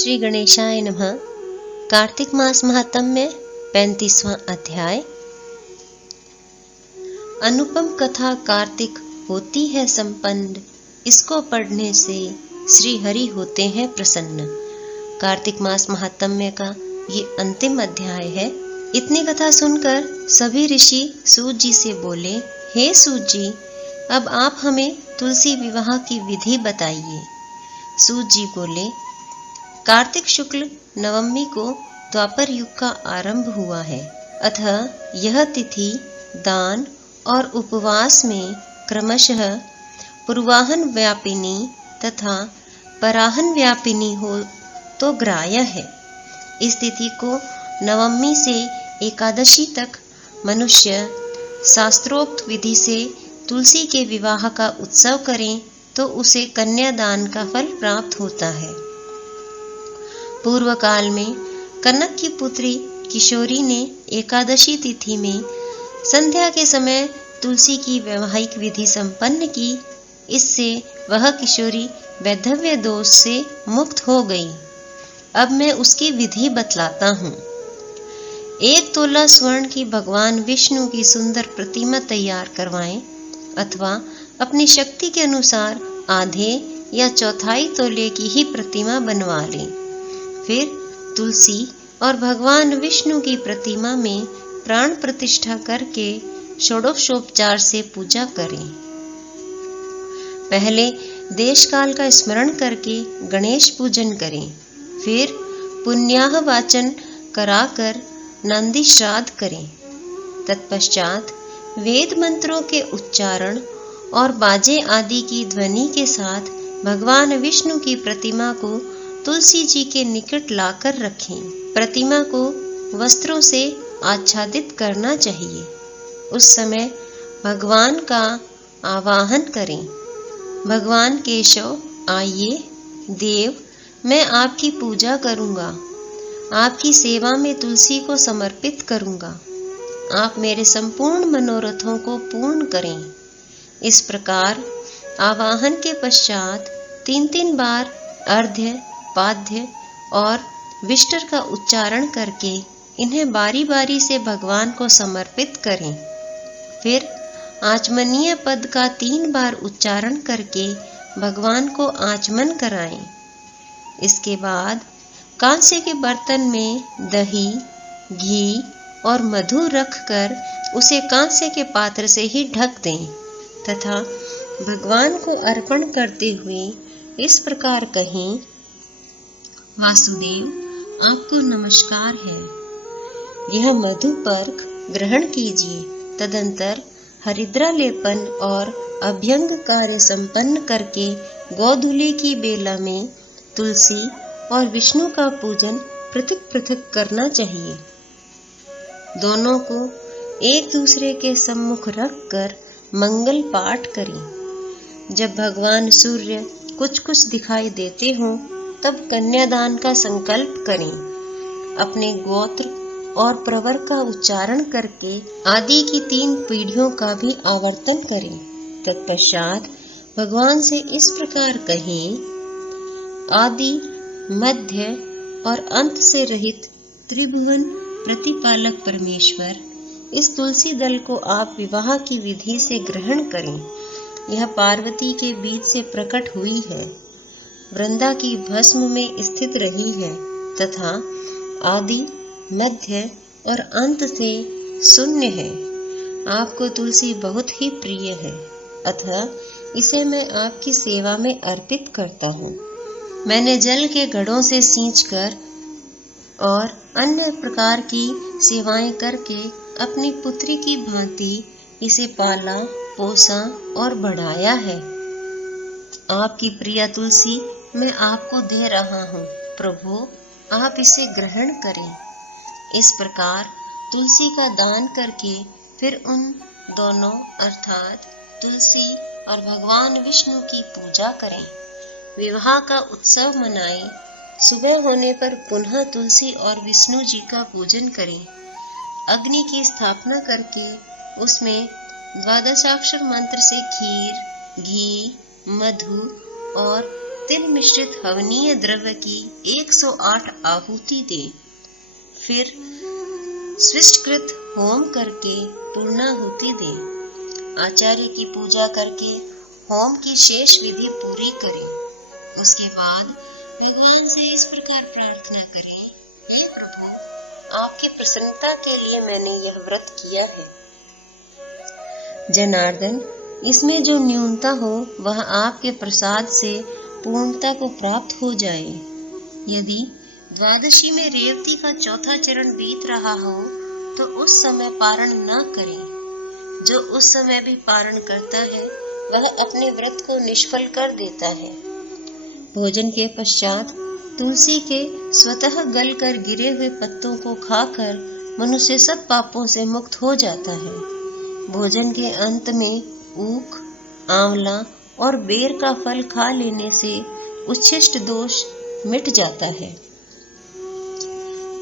श्री गणेशाय नमः। कार्तिक मास महात्म्य 35वां अध्याय। अनुपम कथा कार्तिक होती है संपन्न, इसको पढ़ने से श्री हरि होते हैं प्रसन्न। कार्तिक मास महात्म्य का ये अंतिम अध्याय है। इतनी कथा सुनकर सभी ऋषि सूत जी से बोले, हे सूत जी, अब आप हमें तुलसी विवाह की विधि बताइए। सूत जी बोले, कार्तिक शुक्ल नवमी को द्वापर युग का आरंभ हुआ है। अतः यह तिथि दान और उपवास में क्रमशः पूर्वाहन व्यापिनी तथा पराहन व्यापिनी हो तो ग्राह्य है। इस तिथि को नवमी से एकादशी तक मनुष्य शास्त्रोक्त विधि से तुलसी के विवाह का उत्सव करें तो उसे कन्यादान का फल प्राप्त होता है। पूर्व काल में कनक की पुत्री किशोरी ने एकादशी तिथि में संध्या के समय तुलसी की वैवाहिक विधि संपन्न की। इससे वह किशोरी वैधव्य दोष से मुक्त हो गई। अब मैं उसकी विधि बतलाता हूँ। 1 तोला स्वर्ण की भगवान विष्णु की सुंदर प्रतिमा तैयार करवाएं अथवा अपनी शक्ति के अनुसार आधे या चौथाई तोले की ही प्रतिमा बनवा लें। फिर तुलसी और भगवान विष्णु की प्रतिमा में प्राण प्रतिष्ठा करके षोडशोपचार से पूजा करें। पहले देश काल का स्मरण करके गणेश पूजन करें। फिर पुण्याह वाचन कराकर नंदी श्राद्ध करें। तत्पश्चात वेद मंत्रों के उच्चारण और बाजे आदि की ध्वनि के साथ भगवान विष्णु की प्रतिमा को तुलसी जी के निकट लाकर रखें। प्रतिमा को वस्त्रों से आच्छादित करना चाहिए। उस समय भगवान का आवाहन करें, भगवान केशव आइए, देव मैं आपकी पूजा करूंगा, आपकी सेवा में तुलसी को समर्पित करूंगा, आप मेरे संपूर्ण मनोरथों को पूर्ण करें। इस प्रकार आवाहन के पश्चात 3 बार अर्घ्य, पाद्य और विष्टर का उच्चारण करके इन्हें बारी बारी से भगवान को समर्पित करें। फिर आचमनीय पद का 3 बार उच्चारण करके भगवान को आचमन कराएं। इसके बाद कांसे के बर्तन में दही, घी और मधु रखकर उसे कांसे के पात्र से ही ढक दें तथा भगवान को अर्पण करते हुए इस प्रकार कहें, वासुदेव आपको नमस्कार है, यह मधु पर्क ग्रहण कीजिए। तदंतर हरिद्रा लेपन और अभ्यंग कार्य संपन्न करके गोधूली की बेला में तुलसी और विष्णु का पूजन पृथक पृथक करना चाहिए। दोनों को एक दूसरे के सम्मुख रखकर मंगल पाठ करें। जब भगवान सूर्य कुछ कुछ दिखाई देते हों तब कन्यादान का संकल्प करें। अपने गोत्र और प्रवर का उच्चारण करके आदि की 3 पीढ़ियों का भी आवर्तन करें। तत्पश्चात भगवान से इस प्रकार कहें, आदि, मध्य और अंत से रहित त्रिभुवन प्रतिपालक परमेश्वर, इस तुलसी दल को आप विवाह की विधि से ग्रहण करें। यह पार्वती के बीच से प्रकट हुई है, वृंदा की भस्म में स्थित रही है तथा आदि, मध्य और अंत से शून्य है। आपको तुलसी बहुत ही प्रिय है, अतः इसे मैं आपकी सेवा में अर्पित करता हूँ। मैंने जल के घड़ों से सींचकर और अन्य प्रकार की सेवाएं करके अपनी पुत्री की भांति इसे पाला, पोसा और बढ़ाया है। आपकी प्रिय तुलसी मैं आपको दे रहा हूँ, प्रभु आप इसे ग्रहण करें। इस प्रकार तुलसी का दान करके फिर उन दोनों अर्थात तुलसी और भगवान विष्णु की पूजा करें। विवाह का उत्सव मनाएं। सुबह होने पर पुनः तुलसी और विष्णु जी का पूजन करें। अग्नि की स्थापना करके उसमें 12 मंत्र से खीर, घी, मधु और तिल मिश्रित हवनीय द्रव्य की 108 आहुति दें। फिर स्विष्टकृत होम करके पूर्णाहुति दें। आचार्य की पूजा करके होम की शेष विधि पूरी करें। उसके बाद भगवान से इस प्रकार प्रार्थना करें, हे प्रभु, आपकी प्रसन्नता के लिए मैंने यह व्रत किया है। जनार्दन, इसमें जो न्यूनता हो वह आपके प्रसाद से पूर्णता को प्राप्त हो जाए। यदि द्वादशी में रेवती का चौथा चरण बीत रहा हो तो उस समय पारण न करें। जो उस समय भी पारण करता है वह अपने व्रत को निष्फल कर देता है। भोजन के पश्चात तुलसी के स्वतः गल कर गिरे हुए पत्तों को खाकर मनुष्य सब पापों से मुक्त हो जाता है। भोजन के अंत में ऊख, आंवला और बेर का फल खा लेने से उच्छिष्ट दोष मिट जाता है।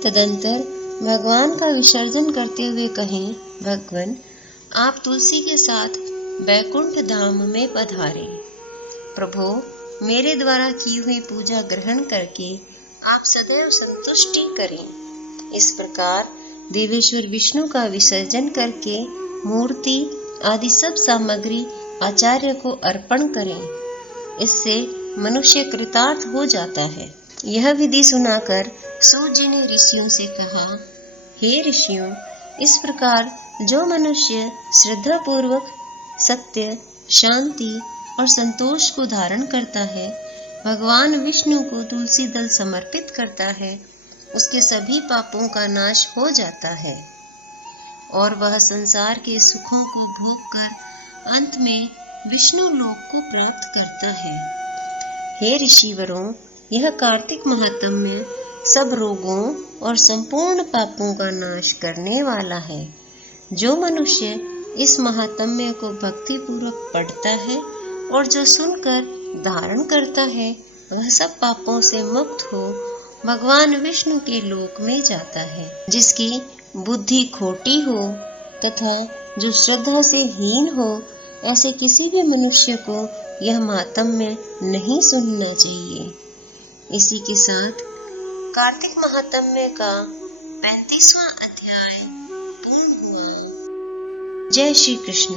तदंतर भगवान का विसर्जन करते हुए कहें, भगवान, आप तुलसी के साथ बैकुंठ धाम में पधारे। प्रभु, मेरे द्वारा की हुई पूजा ग्रहण करके आप सदैव संतुष्टि करें। इस प्रकार देवेश्वर विष्णु का विसर्जन करके मूर्ति आदि सब सामग्री आचार्य को अर्पण करें। इससे मनुष्य कृतार्थ हो जाता है। यह विधि सुनाकर सूत जी ने ऋषियों से कहा, हे ऋषियों, इस प्रकार जो मनुष्य श्रद्धा पूर्वक सत्य, शांति और संतोष को धारण करता है, भगवान विष्णु को तुलसी दल समर्पित करता है, उसके सभी पापों का नाश हो जाता है और वह संसार के सुखों को भोग कर अंत में विष्णु लोक को प्राप्त करता है। हे ऋषिवरों, यह कार्तिक महात्म्य सब रोगों और संपूर्ण पापों का नाश करने वाला है। जो मनुष्य इस महात्म्य को भक्ति पूर्वक पढ़ता है और जो सुनकर धारण करता है, वह सब पापों से मुक्त हो भगवान विष्णु के लोक में जाता है। जिसकी बुद्धि खोटी हो तथा जो श्रद्धा से हीन हो, ऐसे किसी भी मनुष्य को यह महात्म्य नहीं सुनना चाहिए। इसी के साथ कार्तिक महात्म्य का 35वां अध्याय पूर्ण हुआ। जय श्री कृष्ण।